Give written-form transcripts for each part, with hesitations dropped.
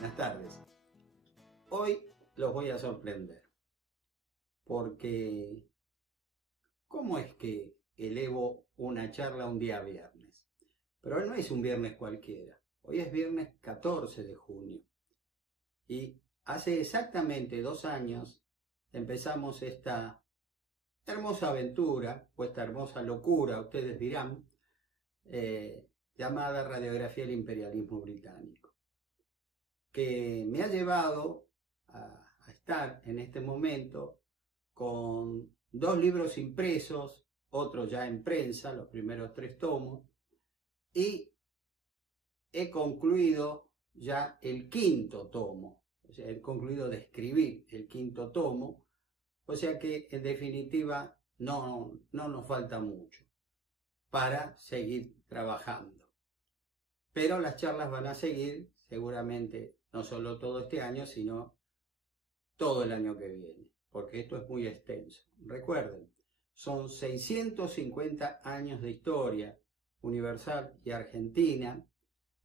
Buenas tardes. Hoy los voy a sorprender, porque ¿cómo es que elevo una charla un día viernes? Pero hoy no es un viernes cualquiera, hoy es viernes 14 de junio. Y hace exactamente 2 años empezamos esta hermosa aventura, o esta hermosa locura, ustedes dirán, llamada Radiografía del Imperialismo Británico, que me ha llevado a estar en este momento con 2 libros impresos, otro ya en prensa, los primeros 3 tomos, y he concluido ya el 5.º tomo, o sea, he concluido de escribir el 5.º tomo, o sea que en definitiva no nos falta mucho para seguir trabajando. Pero las charlas van a seguir seguramente no solo todo este año, sino todo el año que viene, porque esto es muy extenso. Recuerden, son 650 años de historia universal y argentina,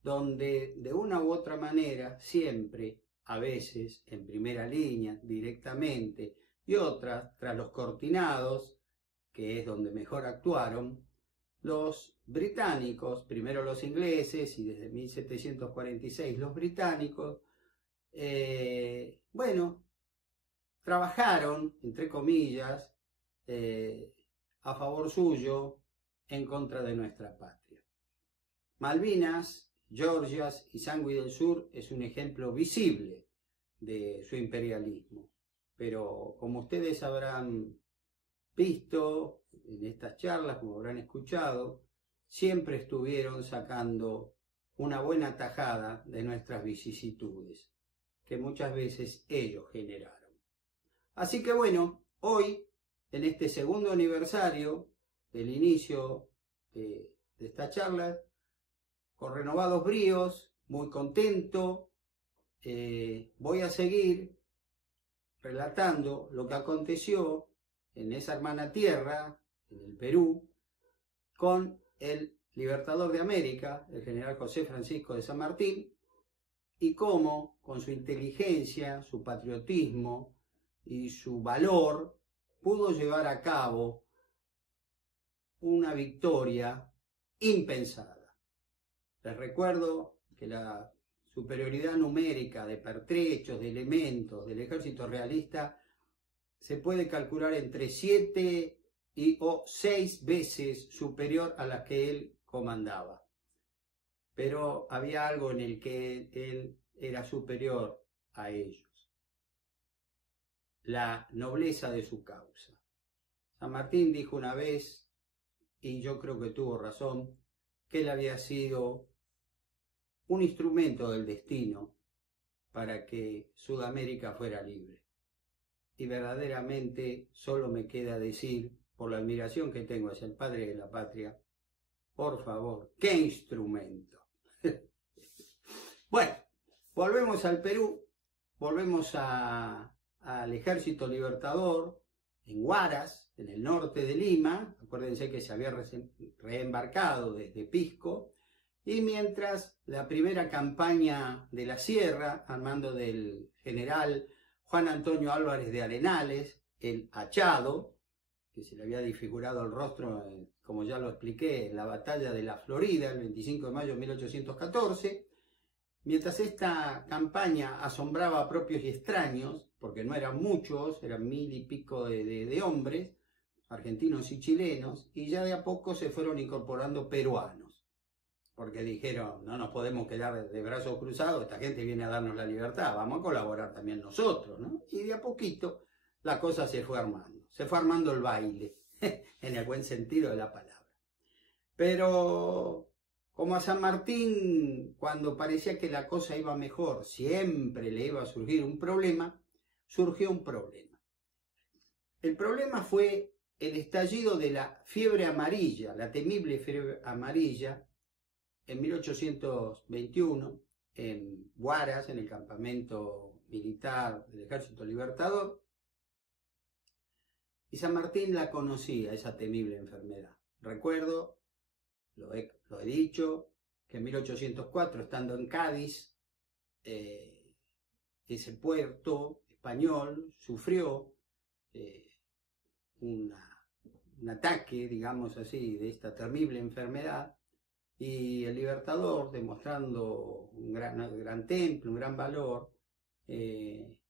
donde de una u otra manera, siempre, a veces en primera línea, directamente, y otras tras los cortinados, que es donde mejor actuaron, los británicos, primero los ingleses y desde 1746 los británicos, trabajaron, entre comillas, a favor suyo en contra de nuestra patria. Malvinas, Georgias y Sangui del Sur es un ejemplo visible de su imperialismo, pero como ustedes habrán visto en estas charlas, como habrán escuchado, siempre estuvieron sacando una buena tajada de nuestras vicisitudes, que muchas veces ellos generaron. Así que bueno, hoy, en este segundo aniversario del inicio de esta charla, con renovados bríos, muy contento, voy a seguir relatando lo que aconteció en esa hermana tierra, en el Perú, con el libertador de América, el general José Francisco de San Martín, y cómo, con su inteligencia, su patriotismo y su valor, pudo llevar a cabo una victoria impensada. Les recuerdo que la superioridad numérica de pertrechos, de elementos del ejército realista se puede calcular entre 7 o 6 veces superior a la que él comandaba. Pero había algo en el que él era superior a ellos: la nobleza de su causa. San Martín dijo una vez, y yo creo que tuvo razón, que él había sido un instrumento del destino para que Sudamérica fuera libre. Y verdaderamente solo me queda decir, por la admiración que tengo hacia el padre de la patria, por favor, ¡qué instrumento! Bueno, volvemos al Perú, volvemos al Ejército Libertador en Huaraz, en el norte de Lima. Acuérdense que se había reembarcado desde Pisco, y mientras la primera campaña de la Sierra, al mando del general Juan Antonio Álvarez de Arenales, el Hachado, que se le había disfigurado el rostro, como ya lo expliqué, en la batalla de la Florida, el 25 de mayo de 1814, mientras esta campaña asombraba a propios y extraños, porque no eran muchos, eran 1000 y pico de hombres, argentinos y chilenos, y ya de a poco se fueron incorporando peruanos, porque dijeron, no nos podemos quedar de brazos cruzados, esta gente viene a darnos la libertad, vamos a colaborar también nosotros, ¿no? Y de a poquito la cosa se fue armando el baile, en el buen sentido de la palabra. Pero como a San Martín, cuando parecía que la cosa iba mejor, siempre le iba a surgir un problema, surgió un problema. El problema fue el estallido de la fiebre amarilla, la temible fiebre amarilla, en 1821, en Huaraz, en el campamento militar del Ejército Libertador, y San Martín la conocía, esa temible enfermedad. Recuerdo, lo he dicho, que en 1804, estando en Cádiz, ese puerto español sufrió un ataque, digamos así, de esta terrible enfermedad, y el Libertador, demostrando un gran temple, un gran valor,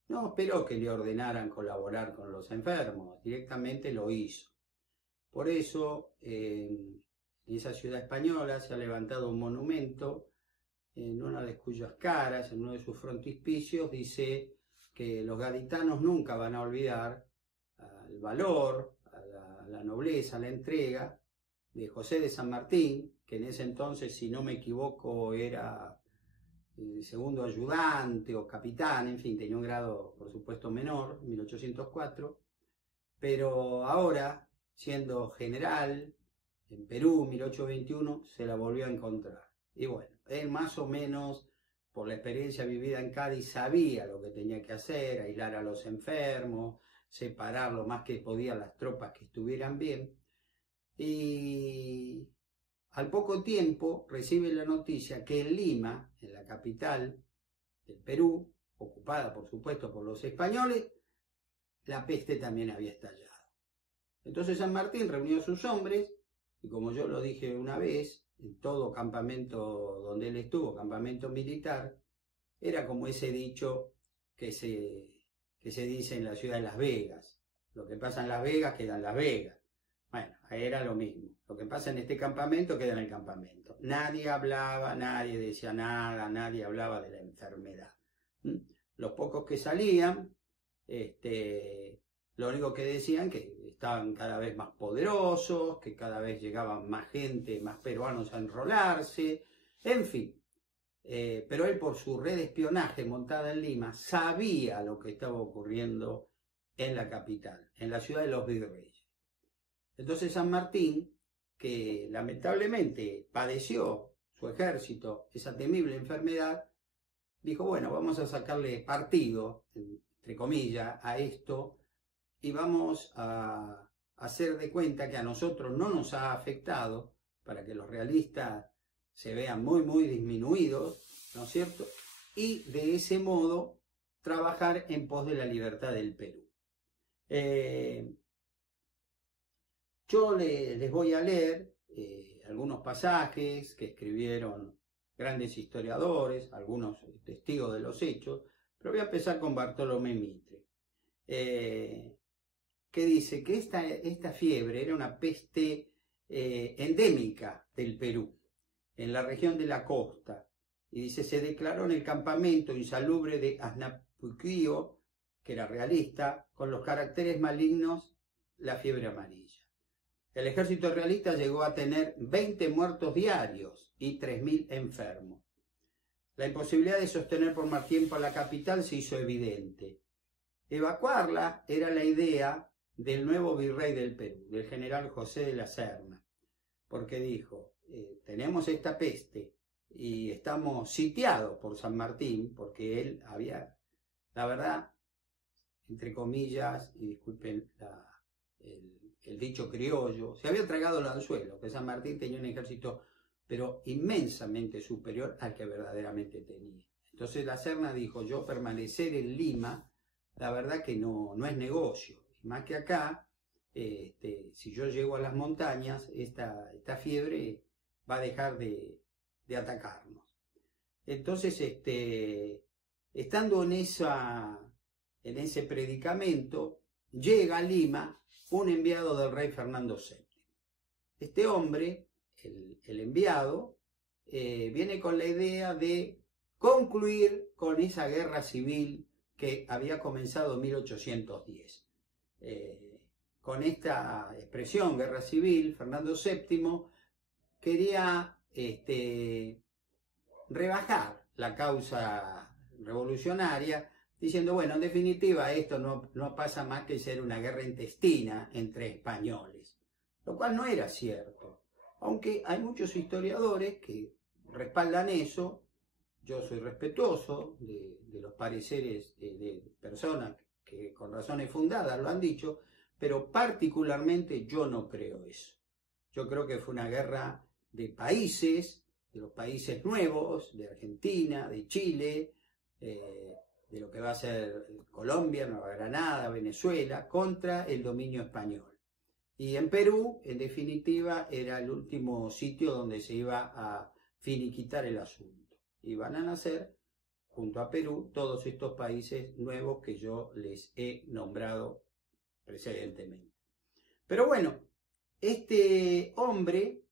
no esperó que le ordenaran colaborar con los enfermos, directamente lo hizo. Por eso, en esa ciudad española se ha levantado un monumento en una de cuyas caras, en uno de sus frontispicios, dice que los gaditanos nunca van a olvidar el valor, a la nobleza, a la entrega de José de San Martín, que en ese entonces, si no me equivoco, era segundo ayudante o capitán, en fin, tenía un grado, por supuesto, menor, 1804, pero ahora, siendo general, en Perú, 1821, se la volvió a encontrar. Y bueno, él más o menos, por la experiencia vivida en Cádiz, sabía lo que tenía que hacer, aislar a los enfermos, separar lo más que podía las tropas que estuvieran bien. Y al poco tiempo recibe la noticia que en Lima, en la capital del Perú, ocupada por supuesto por los españoles, la peste también había estallado. Entonces San Martín reunió a sus hombres, y como yo lo dije una vez, en todo campamento donde él estuvo, campamento militar, era como ese dicho que se dice en la ciudad de Las Vegas: lo que pasa en Las Vegas queda en Las Vegas. Bueno, era lo mismo. Lo que pasa en este campamento queda en el campamento. Nadie hablaba, nadie decía nada, nadie hablaba de la enfermedad. Los pocos que salían, lo único que decían que estaban cada vez más poderosos, que cada vez llegaban más gente, más peruanos a enrolarse, en fin. Pero él, por su red de espionaje montada en Lima, sabía lo que estaba ocurriendo en la capital, en la ciudad de los virreyes. Entonces San Martín, que lamentablemente padeció su ejército esa temible enfermedad, dijo, bueno, vamos a sacarle partido, entre comillas, a esto, y vamos a hacer de cuenta que a nosotros no nos ha afectado, para que los realistas se vean muy, muy disminuidos, ¿no es cierto? Y de ese modo trabajar en pos de la libertad del Perú. Yo les voy a leer algunos pasajes que escribieron grandes historiadores, algunos testigos de los hechos, pero voy a empezar con Bartolomé Mitre, que dice que esta fiebre era una peste endémica del Perú, en la región de la costa, y dice, se declaró en el campamento insalubre de Asnapuquío, que era realista, con los caracteres malignos, la fiebre amarilla. El ejército realista llegó a tener 20 muertos diarios y 3.000 enfermos. La imposibilidad de sostener por más tiempo a la capital se hizo evidente. Evacuarla era la idea del nuevo virrey del Perú, del general José de la Serna, porque dijo, tenemos esta peste y estamos sitiados por San Martín, porque él había, la verdad, entre comillas, y disculpen el dicho criollo, se había tragado el anzuelo, que San Martín tenía un ejército pero inmensamente superior al que verdaderamente tenía. Entonces la Serna dijo, yo permanecer en Lima, la verdad que no es negocio, más que acá, si yo llego a las montañas, esta fiebre va a dejar de atacarnos. Entonces, estando en ese predicamento, llega a Lima un enviado del rey Fernando VII. Este hombre, el enviado, viene con la idea de concluir con esa guerra civil que había comenzado en 1810. Con esta expresión, guerra civil, Fernando VII quería rebajar la causa revolucionaria, diciendo, bueno, en definitiva esto no pasa más que ser una guerra intestina entre españoles, lo cual no era cierto, aunque hay muchos historiadores que respaldan eso. Yo soy respetuoso de los pareceres de personas que con razones fundadas lo han dicho, pero particularmente yo no creo eso. Yo creo que fue una guerra de países, de los países nuevos, de Argentina, de Chile, de lo que va a ser Colombia, Nueva Granada, Venezuela, contra el dominio español. Y en Perú, en definitiva, era el último sitio donde se iba a finiquitar el asunto. Iban a nacer, junto a Perú, todos estos países nuevos que yo les he nombrado precedentemente. Pero bueno, este hombre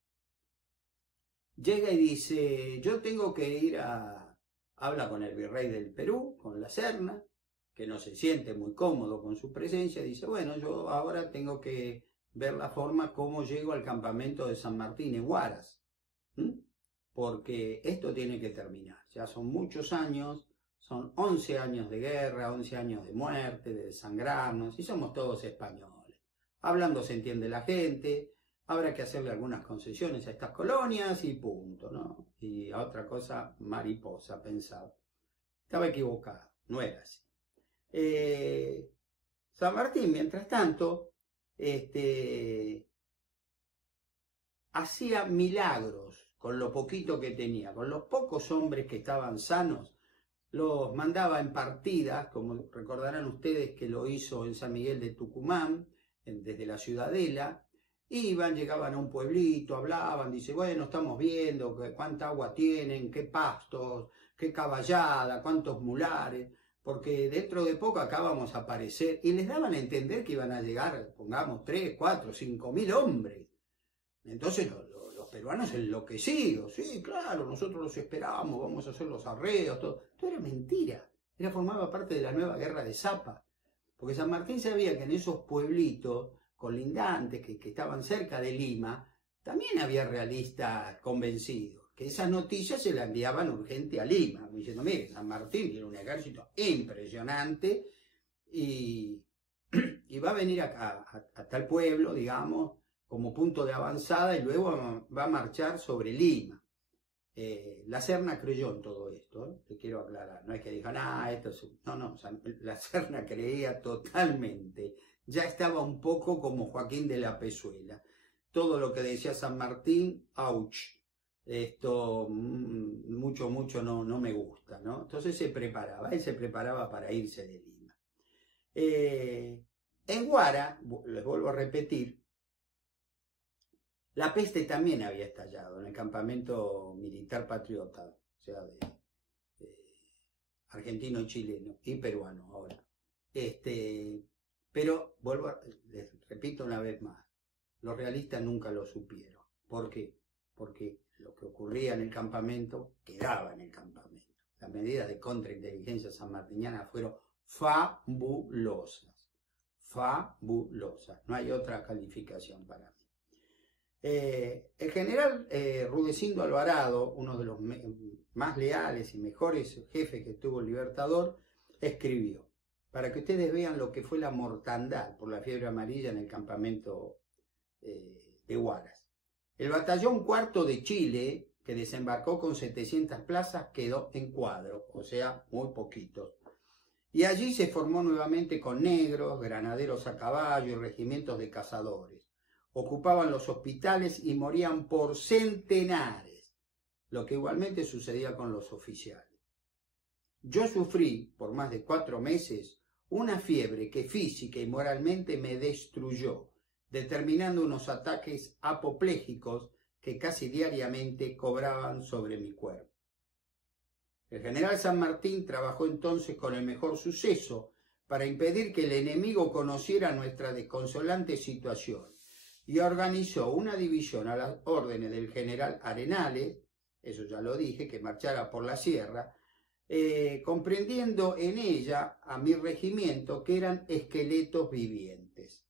llega y dice, yo tengo que ir habla con el virrey del Perú, con la Serna, que no se siente muy cómodo con su presencia, dice, bueno, yo ahora tengo que ver la forma cómo llego al campamento de San Martín en Huaraz, porque esto tiene que terminar, ya son muchos años, son 11 años de guerra, 11 años de muerte, de desangrarnos, y somos todos españoles. Hablando se entiende la gente, habrá que hacerle algunas concesiones a estas colonias y punto, ¿no? Y a otra cosa, mariposa, pensaba. Estaba equivocado, no era así. San Martín, mientras tanto, hacía milagros con lo poquito que tenía, con los pocos hombres que estaban sanos, los mandaba en partidas, como recordarán ustedes que lo hizo en San Miguel de Tucumán, desde la Ciudadela. Iban, llegaban a un pueblito, hablaban, dice, bueno, estamos viendo cuánta agua tienen, qué pastos, qué caballada, cuántos mulares, porque dentro de poco acá vamos a aparecer, y les daban a entender que iban a llegar, pongamos, 3, 4, 5.000 hombres. Entonces los peruanos enloquecidos, sí, claro, nosotros los esperábamos, vamos a hacer los arreos, todo. Esto era mentira, formaba parte de la nueva guerra de Zapa, porque San Martín sabía que en esos pueblitos colindantes que estaban cerca de Lima, también había realistas convencidos, que esas noticias se las enviaban urgente a Lima, diciendo, mire, San Martín tiene un ejército impresionante y va a venir acá, hasta el pueblo, digamos, como punto de avanzada y luego va a marchar sobre Lima. La Serna creyó en todo esto, te quiero aclarar, no es que digan, esto es... No, la Serna creía totalmente, ya estaba un poco como Joaquín de la Pezuela, todo lo que decía San Martín, ouch, esto mucho no me gusta, ¿no? Entonces él se preparaba para irse de Lima. En Huara, les vuelvo a repetir, la peste también había estallado en el campamento militar patriota, o sea, de argentino, chileno y peruano ahora. Pero les repito una vez más, los realistas nunca lo supieron. ¿Por qué? Porque lo que ocurría en el campamento quedaba en el campamento. Las medidas de contrainteligencia sanmartiniana fueron fabulosas. Fabulosas. No hay otra calificación para mí. El general Rudecindo Alvarado, uno de los más leales y mejores jefes que tuvo el Libertador, escribió, para que ustedes vean lo que fue la mortandad por la fiebre amarilla en el campamento de Huaraz. El batallón cuarto de Chile, que desembarcó con 700 plazas, quedó en cuadro, o sea, muy poquitos. Y allí se formó nuevamente con negros, granaderos a caballo y regimientos de cazadores. Ocupaban los hospitales y morían por centenares, lo que igualmente sucedía con los oficiales. Yo sufrí, por más de 4 meses, una fiebre que física y moralmente me destruyó, determinando unos ataques apopléjicos que casi diariamente cobraban sobre mi cuerpo. El general San Martín trabajó entonces con el mejor suceso para impedir que el enemigo conociera nuestra desconsolante situación y organizó una división a las órdenes del general Arenales, eso ya lo dije, que marchara por la sierra, comprendiendo en ella a mi regimiento que eran esqueletos vivientes.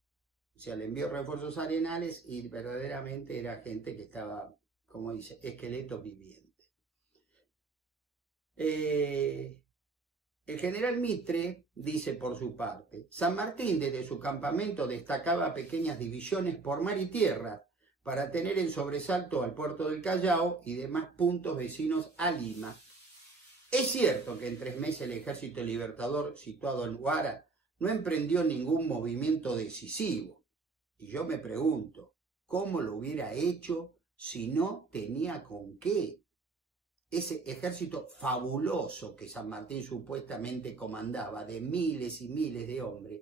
O sea, le envió refuerzos a Arenales y verdaderamente era gente que estaba, como dice, esqueletos vivientes. El general Mitre dice por su parte, San Martín desde su campamento destacaba pequeñas divisiones por mar y tierra para tener en sobresalto al puerto del Callao y demás puntos vecinos a Lima. Es cierto que en 3 meses el ejército libertador situado en Huara no emprendió ningún movimiento decisivo. Y yo me pregunto, ¿cómo lo hubiera hecho si no tenía con qué? ese ejército fabuloso que San Martín supuestamente comandaba, de miles y miles de hombres,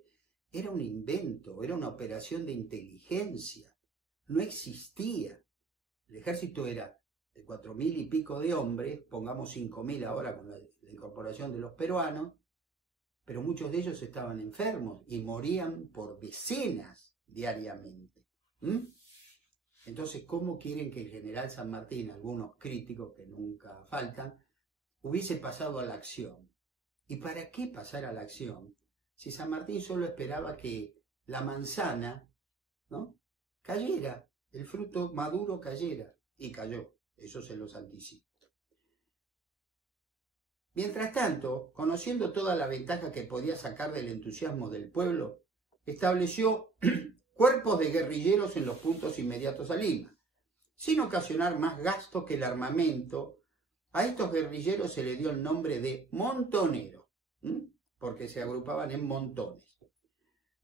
era un invento, era una operación de inteligencia, no existía. El ejército era de 4.000 y pico de hombres, pongamos 5.000 ahora con la incorporación de los peruanos, pero muchos de ellos estaban enfermos y morían por decenas diariamente. Entonces, ¿cómo quieren que el general San Martín, algunos críticos que nunca faltan, hubiese pasado a la acción? ¿Y para qué pasar a la acción si San Martín solo esperaba que la manzana, ¿no?, cayera, el fruto maduro cayera? Y cayó, eso se los anticipo. Mientras tanto, conociendo toda la ventaja que podía sacar del entusiasmo del pueblo, estableció cuerpos de guerrilleros en los puntos inmediatos a Lima. Sin ocasionar más gasto que el armamento, a estos guerrilleros se le dio el nombre de montoneros, porque se agrupaban en montones,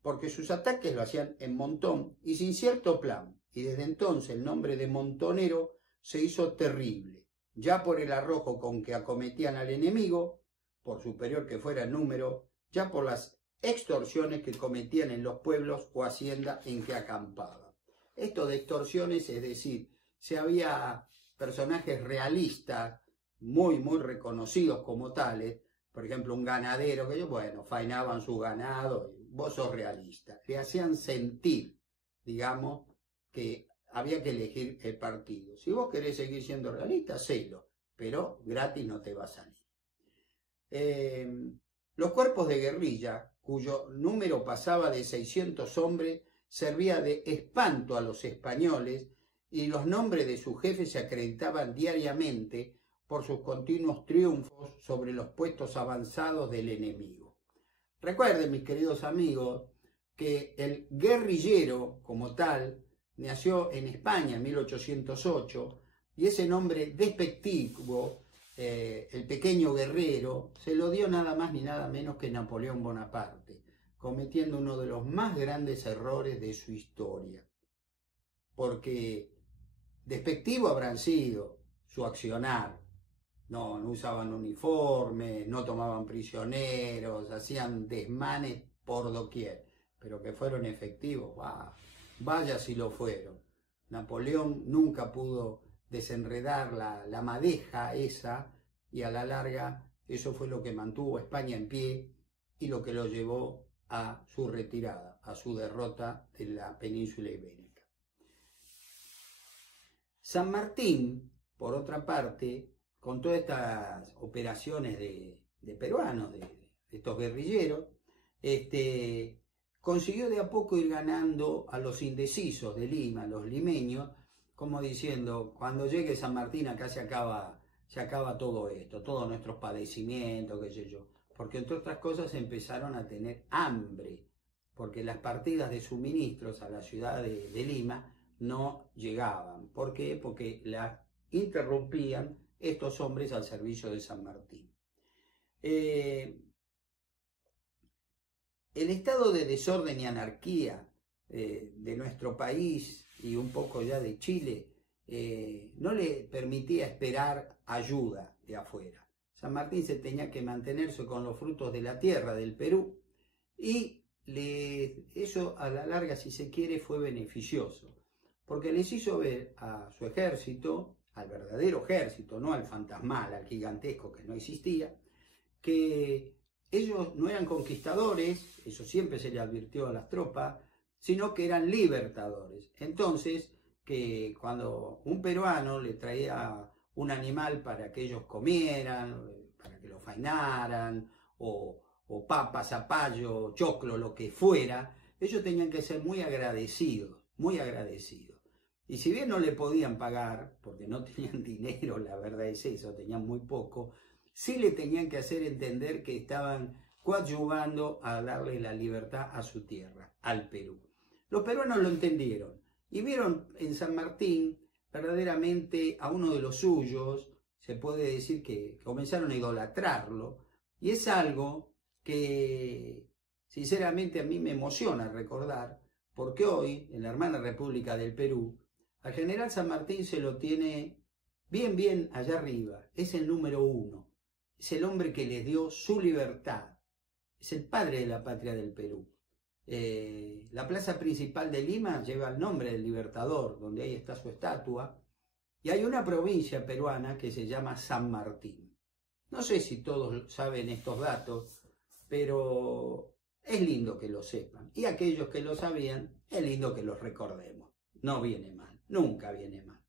porque sus ataques lo hacían en montón y sin cierto plan, y desde entonces el nombre de montonero se hizo terrible, ya por el arrojo con que acometían al enemigo, por superior que fuera el número, ya por las extorsiones que cometían en los pueblos o hacienda en que acampaban. Esto de extorsiones, es decir, si había personajes realistas muy reconocidos como tales, por ejemplo un ganadero, que ellos, bueno, faenaban su ganado, y vos sos realista, le hacían sentir, digamos, que había que elegir el partido. Si vos querés seguir siendo realista, sélo, pero gratis no te va a salir. Los cuerpos de guerrilla, cuyo número pasaba de 600 hombres, servía de espanto a los españoles y los nombres de sus jefes se acreditaban diariamente por sus continuos triunfos sobre los puestos avanzados del enemigo. Recuerden, mis queridos amigos, que el guerrillero como tal nació en España en 1808 y ese nombre despectivo, el pequeño guerrero, se lo dio nada más ni nada menos que Napoleón Bonaparte, cometiendo uno de los más grandes errores de su historia. Porque despectivo habrán sido su accionar. No usaban uniforme, no tomaban prisioneros, hacían desmanes por doquier, pero que fueron efectivos, vaya si lo fueron. Napoleón nunca pudo desenredar la madeja esa, y a la larga eso fue lo que mantuvo a España en pie y lo que lo llevó a su retirada, a su derrota de la península ibérica. San Martín, por otra parte, con todas estas operaciones de peruanos, de estos guerrilleros, consiguió de a poco ir ganando a los indecisos de Lima, los limeños, como diciendo, cuando llegue San Martín acá se acaba todo esto, todos nuestros padecimientos, qué sé yo, porque entre otras cosas empezaron a tener hambre, porque las partidas de suministros a la ciudad de Lima no llegaban. ¿Por qué? Porque las interrumpían estos hombres al servicio de San Martín. El estado de desorden y anarquía de nuestro país y un poco ya de Chile no le permitía esperar ayuda de afuera. San Martín se tenía que mantenerse con los frutos de la tierra del Perú y eso a la larga, si se quiere, fue beneficioso, porque les hizo ver a su ejército, al verdadero ejército, no al fantasmal, al gigantesco que no existía, que ellos no eran conquistadores, eso siempre se le advirtió a las tropas, sino que eran libertadores. Entonces, que cuando un peruano le traía un animal para que ellos comieran, para que lo faenaran, o papas, zapallo, choclo, lo que fuera, ellos tenían que ser muy agradecidos, muy agradecidos. Y si bien no le podían pagar, porque no tenían dinero, la verdad es eso, tenían muy poco, sí le tenían que hacer entender que estaban coadyuvando a darle la libertad a su tierra, al Perú. Los peruanos lo entendieron y vieron en San Martín verdaderamente a uno de los suyos, se puede decir que comenzaron a idolatrarlo, y es algo que sinceramente a mí me emociona recordar, porque hoy, en la hermana República del Perú, al general San Martín se lo tiene bien allá arriba, es el número 1. Es el hombre que les dio su libertad. Es el padre de la patria del Perú. La plaza principal de Lima lleva el nombre del Libertador, donde ahí está su estatua. Y hay una provincia peruana que se llama San Martín. No sé si todos saben estos datos, pero es lindo que lo sepan. Y aquellos que lo sabían, es lindo que los recordemos. No viene mal, nunca viene mal.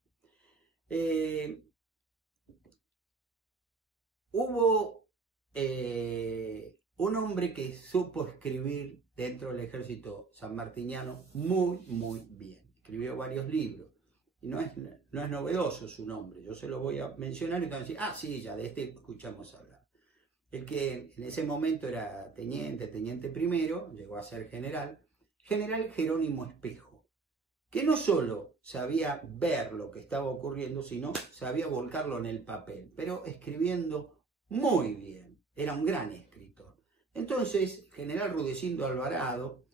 Hubo un hombre que supo escribir dentro del ejército sanmartiniano muy bien. Escribió varios libros. Y no es novedoso su nombre. Yo se lo voy a mencionar y te van a decir, ah, sí, ya de este escuchamos hablar. El que en ese momento era teniente primero, llegó a ser general Jerónimo Espejo, que no solo sabía ver lo que estaba ocurriendo, sino sabía volcarlo en el papel, pero escribiendo muy bien. Era un gran escritor. Entonces, general Rudecindo Alvarado,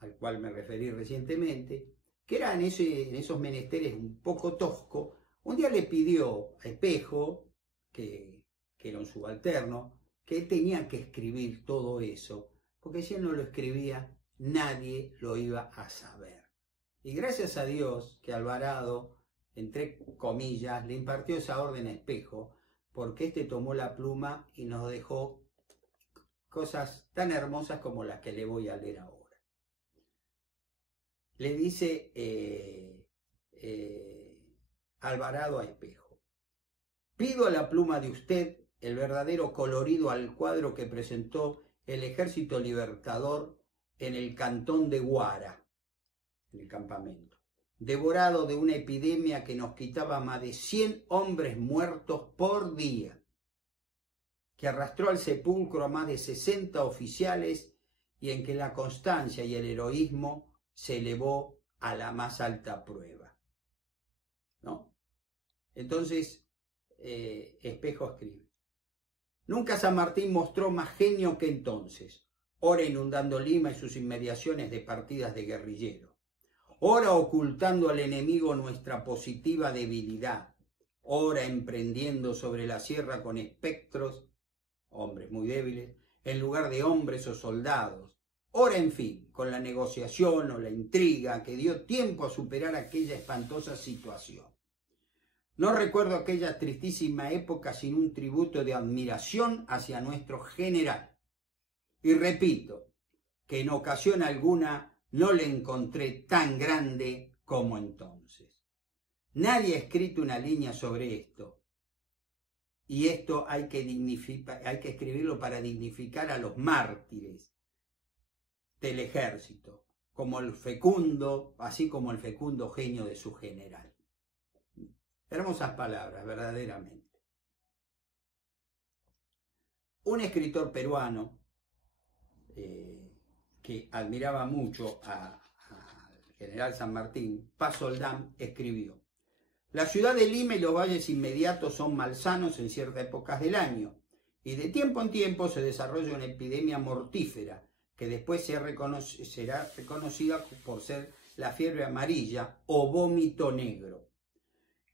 al cual me referí recientemente, que era en esos menesteres un poco tosco, un día le pidió a Espejo, que era un subalterno, que tenía que escribir todo eso, porque si él no lo escribía, nadie lo iba a saber. Y gracias a Dios que Alvarado, entre comillas, le impartió esa orden a Espejo, porque este tomó la pluma y nos dejó cosas tan hermosas como las que le voy a leer ahora. Le dice Alvarado a Espejo: pido a la pluma de usted el verdadero colorido al cuadro que presentó el Ejército Libertador en el cantón de Huara, en el campamento, devorado de una epidemia que nos quitaba más de 100 hombres muertos por día, que arrastró al sepulcro a más de 60 oficiales y en que la constancia y el heroísmo se elevó a la más alta prueba, ¿no? Entonces, Espejo escribe: nunca San Martín mostró más genio que entonces, ora inundando Lima y sus inmediaciones de partidas de guerrilleros, ora ocultando al enemigo nuestra positiva debilidad, ora emprendiendo sobre la sierra con espectros, hombres muy débiles, en lugar de hombres o soldados, ora, en fin, con la negociación o la intriga que dio tiempo a superar aquella espantosa situación. No recuerdo aquella tristísima época sin un tributo de admiración hacia nuestro general. Y repito, que en ocasión alguna no le encontré tan grande como entonces. Nadie ha escrito una línea sobre esto. Y esto hay que escribirlo para dignificar a los mártires del ejército, así como el fecundo genio de su general. Hermosas palabras, verdaderamente. Un escritor peruano que admiraba mucho al general San Martín, Paz Soldán, escribió: la ciudad de Lima y los valles inmediatos son malsanos en ciertas épocas del año, y de tiempo en tiempo se desarrolla una epidemia mortífera, que después será reconocida por ser la fiebre amarilla o vómito negro,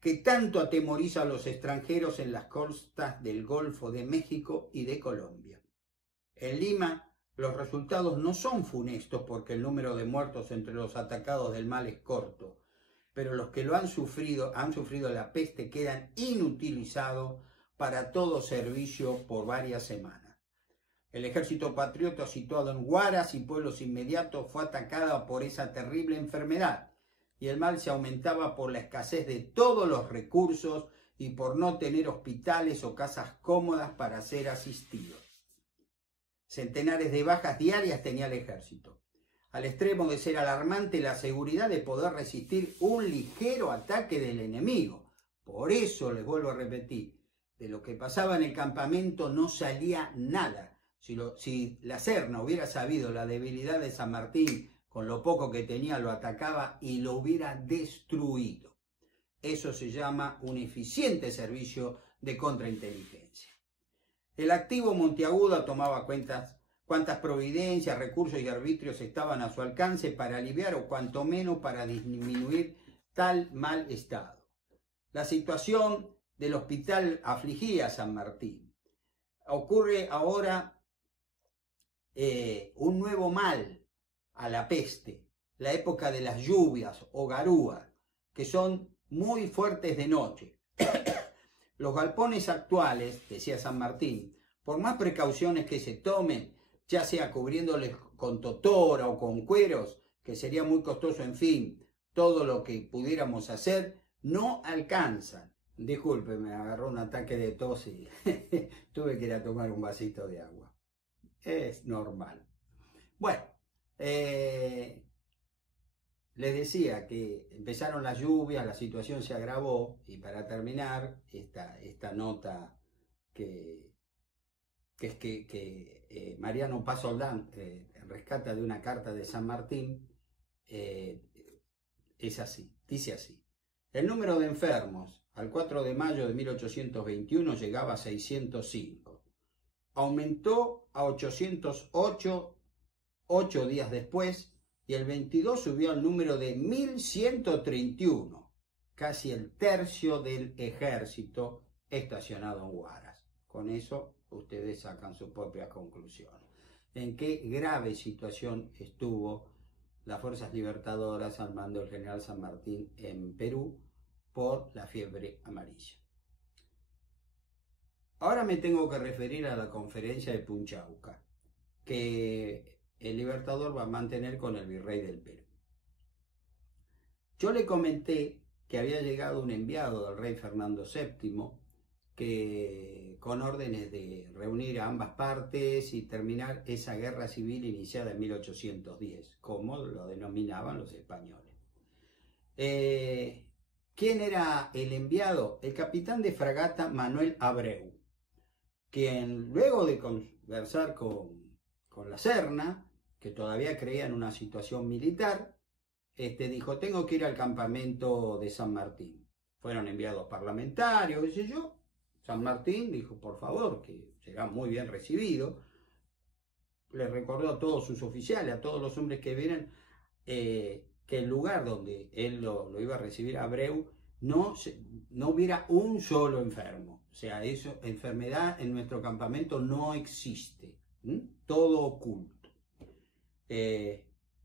que tanto atemoriza a los extranjeros en las costas del Golfo de México y de Colombia. En Lima los resultados no son funestos porque el número de muertos entre los atacados del mal es corto, pero los que lo han sufrido la peste quedan inutilizados para todo servicio por varias semanas. El ejército patriota situado en Huaras y pueblos inmediatos fue atacado por esa terrible enfermedad, y el mal se aumentaba por la escasez de todos los recursos y por no tener hospitales o casas cómodas para ser asistidos. Centenares de bajas diarias tenía el ejército, al extremo de ser alarmante la seguridad de poder resistir un ligero ataque del enemigo. Por eso, les vuelvo a repetir, de lo que pasaba en el campamento no salía nada. Si la Serna hubiera sabido la debilidad de San Martín, con lo poco que tenía lo atacaba y lo hubiera destruido. Eso se llama un eficiente servicio de contrainteligencia. El activo Monteagudo tomaba cuentas cuántas providencias, recursos y arbitrios estaban a su alcance para aliviar o cuanto menos para disminuir tal mal estado. La situación del hospital afligía a San Martín. Ocurre ahora un nuevo mal a la peste, la época de las lluvias o garúas, que son muy fuertes de noche. Los galpones actuales, decía San Martín, por más precauciones que se tomen, ya sea cubriéndoles con totora o con cueros, que sería muy costoso, en fin, todo lo que pudiéramos hacer, no alcanzan. Disculpe, me agarró un ataque de tos y tuve que ir a tomar un vasito de agua. Es normal. Bueno, les decía que empezaron las lluvias, la situación se agravó, y para terminar esta nota que Mariano Paz Soldán rescata de una carta de San Martín, es así, dice así: el número de enfermos al 4 de mayo de 1821 llegaba a 605, aumentó a 808 8 días después, y el 22 subió al número de 1131, casi el tercio del ejército estacionado en Huaraz. Con eso ustedes sacan sus propias conclusiones. En qué grave situación estuvo las fuerzas libertadoras al mando del general San Martín en Perú por la fiebre amarilla. Ahora me tengo que referir a la conferencia de Punchauca, que el Libertador va a mantener con el virrey del Perú. Yo le comenté que había llegado un enviado del rey Fernando VII que, con órdenes de reunir a ambas partes y terminar esa guerra civil iniciada en 1810, como lo denominaban los españoles. ¿Quién era el enviado? El capitán de fragata Manuel Abreu, quien, luego de conversar con la Serna, que todavía creía en una situación militar, dijo: tengo que ir al campamento de San Martín. Fueron enviados parlamentarios, qué sé yo. San Martín dijo: por favor, que será muy bien recibido. Le recordó a todos sus oficiales, a todos los hombres que vienen, que el lugar donde él lo iba a recibir, Abreu, no hubiera un solo enfermo. O sea, enfermedad en nuestro campamento no existe. Todo oculto. El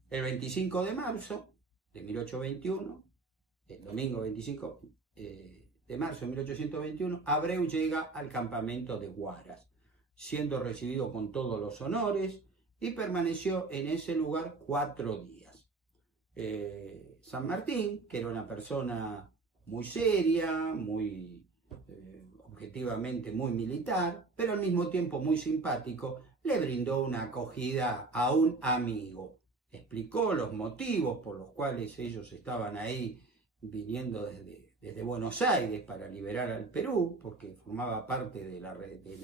25 de marzo de 1821, el domingo 25 de marzo de 1821, Abreu llega al campamento de Huaraz, siendo recibido con todos los honores, y permaneció en ese lugar 4 días. San Martín, que era una persona muy seria, muy objetivamente muy militar, pero al mismo tiempo muy simpático, le brindó una acogida a un amigo. Explicó los motivos por los cuales ellos estaban ahí viniendo desde Buenos Aires para liberar al Perú, porque formaba parte de la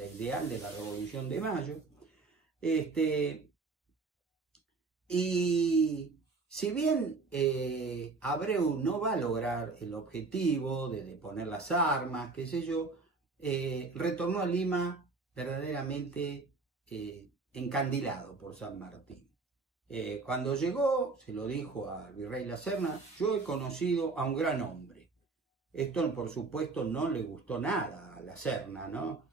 ideal de la Revolución de Mayo. Y si bien Abreu no va a lograr el objetivo de deponer las armas, qué sé yo, retornó a Lima verdaderamente encandilado por San Martín. Cuando llegó, se lo dijo al virrey La Serna: yo he conocido a un gran hombre. Esto, por supuesto, no le gustó nada a La Serna, ¿no?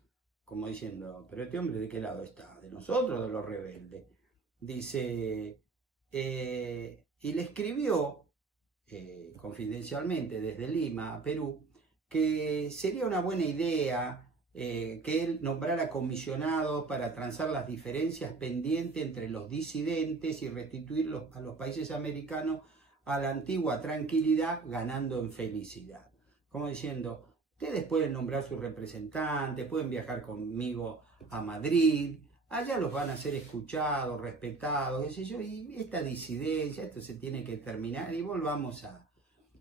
Como diciendo: pero este hombre, ¿de qué lado está? ¿De nosotros o de los rebeldes? Dice, y le escribió confidencialmente desde Lima a Perú que sería una buena idea que él nombrara comisionados para transar las diferencias pendientes entre los disidentes y restituirlos a los países americanos a la antigua tranquilidad, ganando en felicidad. Como diciendo: ustedes pueden nombrar sus representantes, pueden viajar conmigo a Madrid, allá los van a ser escuchados, respetados, qué sé yo, y esta disidencia, esto se tiene que terminar, y volvamos a...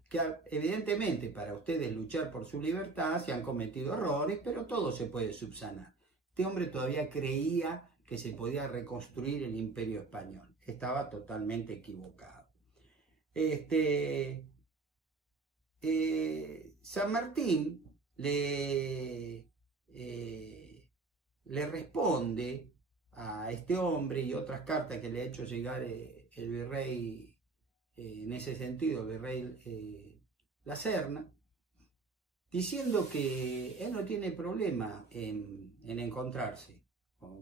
que evidentemente para ustedes luchar por su libertad se han cometido errores, pero todo se puede subsanar. Este hombre todavía creía que se podía reconstruir el Imperio Español. Estaba totalmente equivocado. San Martín le responde a este hombre, y otras cartas que le ha hecho llegar el virrey, en ese sentido, el virrey La Serna, diciendo que él no tiene problema en encontrarse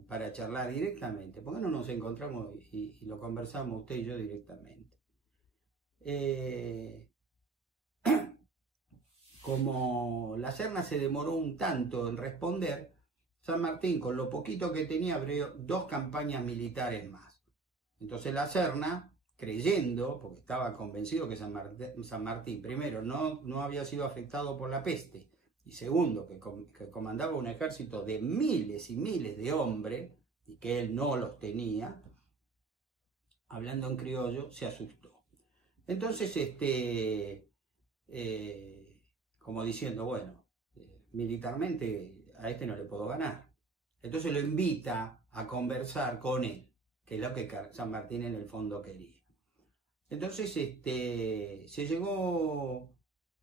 para charlar directamente. ¿Por qué no nos encontramos y lo conversamos usted y yo directamente? Como la Serna se demoró un tanto en responder, San Martín, con lo poquito que tenía, abrió 2 campañas militares más. Entonces la Serna, creyendo, porque estaba convencido que San Martín, primero, no había sido afectado por la peste, y segundo, que comandaba un ejército de miles y miles de hombres, y que él no los tenía, hablando en criollo, se asustó. Entonces, como diciendo, bueno, militarmente a este no le puedo ganar. Entonces lo invita a conversar con él, que es lo que San Martín en el fondo quería. Entonces se llegó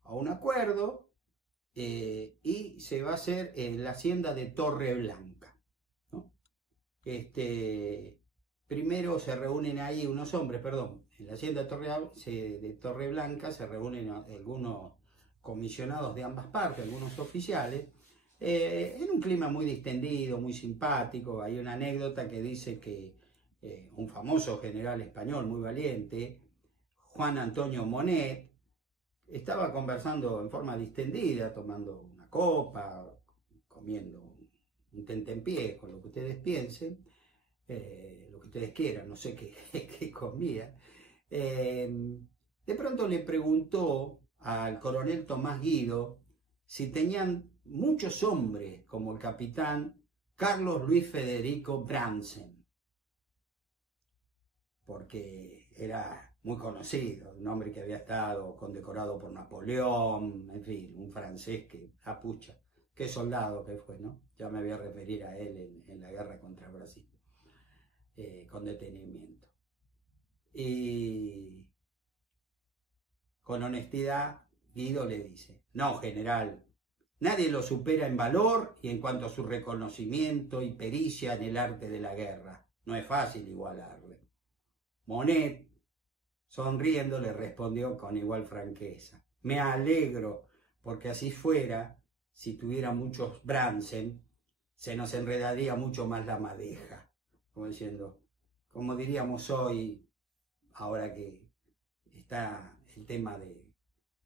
a un acuerdo y se va a hacer en la hacienda de Torreblanca, ¿no? Primero se reúnen ahí unos hombres, perdón, en la hacienda de Torreblanca se reúnen algunos comisionados de ambas partes, algunos oficiales, en un clima muy distendido, muy simpático. Hay una anécdota que dice que un famoso general español muy valiente, Juan Antonio Monet, estaba conversando en forma distendida, tomando una copa, comiendo un tentempié, con lo que ustedes piensen, lo que ustedes quieran, no sé qué comía. De pronto le preguntó al coronel Tomás Guido si tenían muchos hombres como el capitán Carlos Luis Federico Brandsen, porque era muy conocido, un hombre que había estado condecorado por Napoleón, en fin, un francés que, pucha, qué soldado que fue, ¿no? Ya me voy a referir a él en la guerra contra Brasil, con detenimiento. Y con honestidad, Guido le dice, no, general, nadie lo supera en valor y en cuanto a su reconocimiento y pericia en el arte de la guerra. No es fácil igualarle. Monet, sonriendo, le respondió con igual franqueza. Me alegro, porque así fuera, si tuviera muchos Brandsen, se nos enredaría mucho más la madeja. Como diciendo, como diríamos hoy, ahora que está el tema de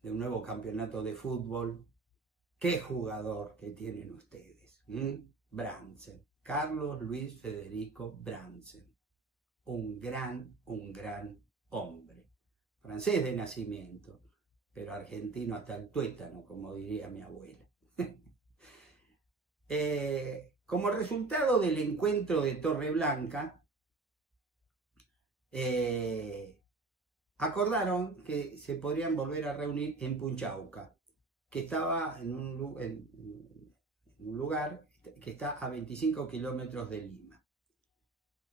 un nuevo campeonato de fútbol, qué jugador que tienen ustedes. Brandsen, Carlos Luis Federico Brandsen, un gran hombre, francés de nacimiento, pero argentino hasta el tuétano, como diría mi abuela. Como resultado del encuentro de Torreblanca, acordaron que se podrían volver a reunir en Punchauca, que estaba en un lugar que está a 25 kilómetros de Lima.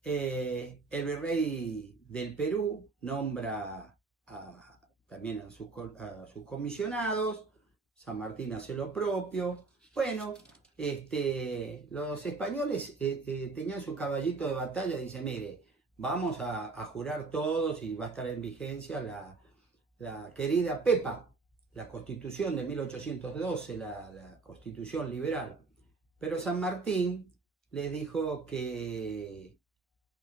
El virrey del Perú nombra también a sus comisionados, San Martín hace lo propio. Bueno, los españoles tenían su caballito de batalla, dice, mire, vamos a jurar todos y va a estar en vigencia la querida Pepa, la Constitución de 1812, la Constitución liberal. Pero San Martín les dijo que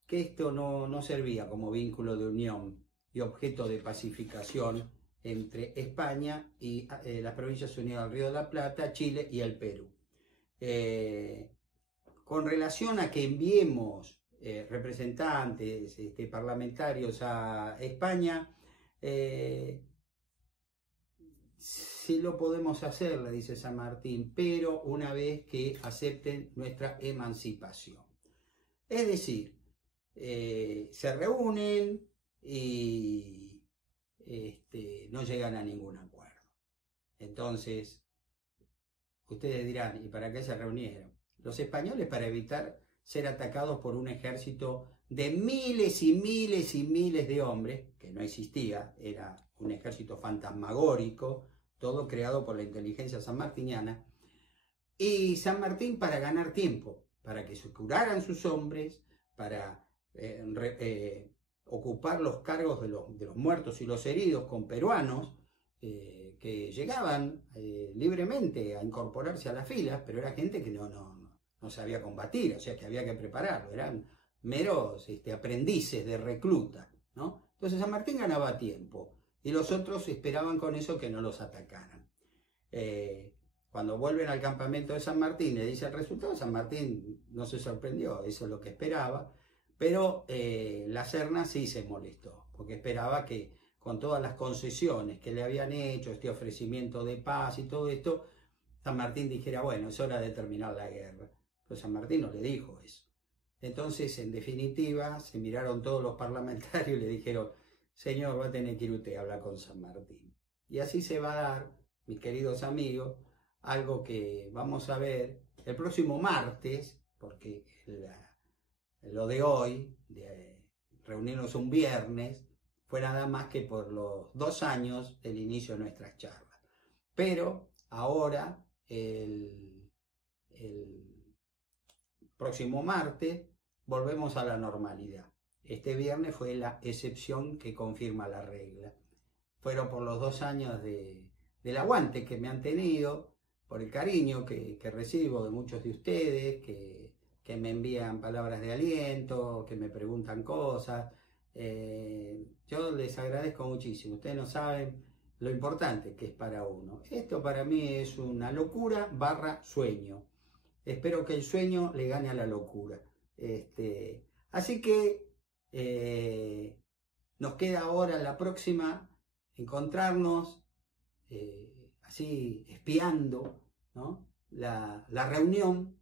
esto no servía como vínculo de unión y objeto de pacificación entre España y las Provincias Unidas del Río de la Plata, Chile y el Perú. Con relación a que enviemos representantes parlamentarios a España, sí lo podemos hacer, le dice San Martín, pero una vez que acepten nuestra emancipación. Es decir, se reúnen y no llegan a ningún acuerdo. Entonces, ustedes dirán, ¿y para qué se reunieron? Los españoles para evitar ser atacados por un ejército de miles y miles y miles de hombres, que no existía, era un ejército fantasmagórico, todo creado por la inteligencia sanmartiniana, y San Martín para ganar tiempo, para que se curaran sus hombres, para ocupar los cargos de los muertos y los heridos con peruanos, que llegaban libremente a incorporarse a las filas, pero era gente que no sabía combatir, o sea que había que prepararlo, eran meros aprendices de recluta, ¿no? Entonces San Martín ganaba tiempo y los otros esperaban con eso que no los atacaran. Cuando vuelven al campamento de San Martín, le dice el resultado, San Martín no se sorprendió, eso es lo que esperaba, pero la Serna sí se molestó, porque esperaba que con todas las concesiones que le habían hecho, este ofrecimiento de paz y todo esto, San Martín dijera, bueno, es hora de terminar la guerra. Pero San Martín no le dijo eso. Entonces, en definitiva, se miraron todos los parlamentarios y le dijeron, señor, va a tener que ir usted a hablar con San Martín. Y así se va a dar, mis queridos amigos, algo que vamos a ver el próximo martes, porque lo de hoy, de reunirnos un viernes, fue nada más que por los 2 años del inicio de nuestras charlas. Pero ahora, el próximo martes, volvemos a la normalidad. Este viernes fue la excepción que confirma la regla. Fueron por los 2 años del aguante que me han tenido, por el cariño que recibo de muchos de ustedes, que me envían palabras de aliento, que me preguntan cosas. Yo les agradezco muchísimo. Ustedes no saben lo importante que es para uno. Esto para mí es una locura / sueño. Espero que el sueño le gane a la locura. Así que nos queda ahora la próxima encontrarnos así espiando, ¿no? la reunión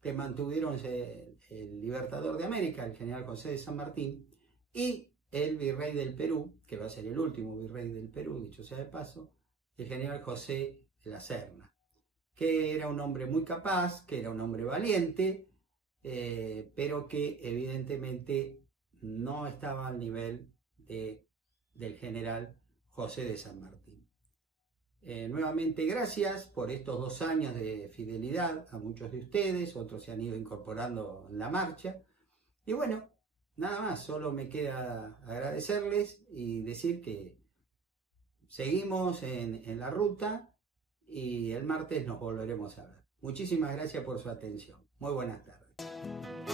que mantuvieron el Libertador de América, el general José de San Martín, y el virrey del Perú, que va a ser el último virrey del Perú, dicho sea de paso, el general José de la Serna, que era un hombre muy capaz, que era un hombre valiente, pero que evidentemente no estaba al nivel del general José de San Martín. Nuevamente gracias por estos 2 años de fidelidad a muchos de ustedes, otros se han ido incorporando en la marcha. Y bueno, nada más, solo me queda agradecerles y decir que seguimos en la ruta y el martes nos volveremos a ver. Muchísimas gracias por su atención. Muy buenas tardes.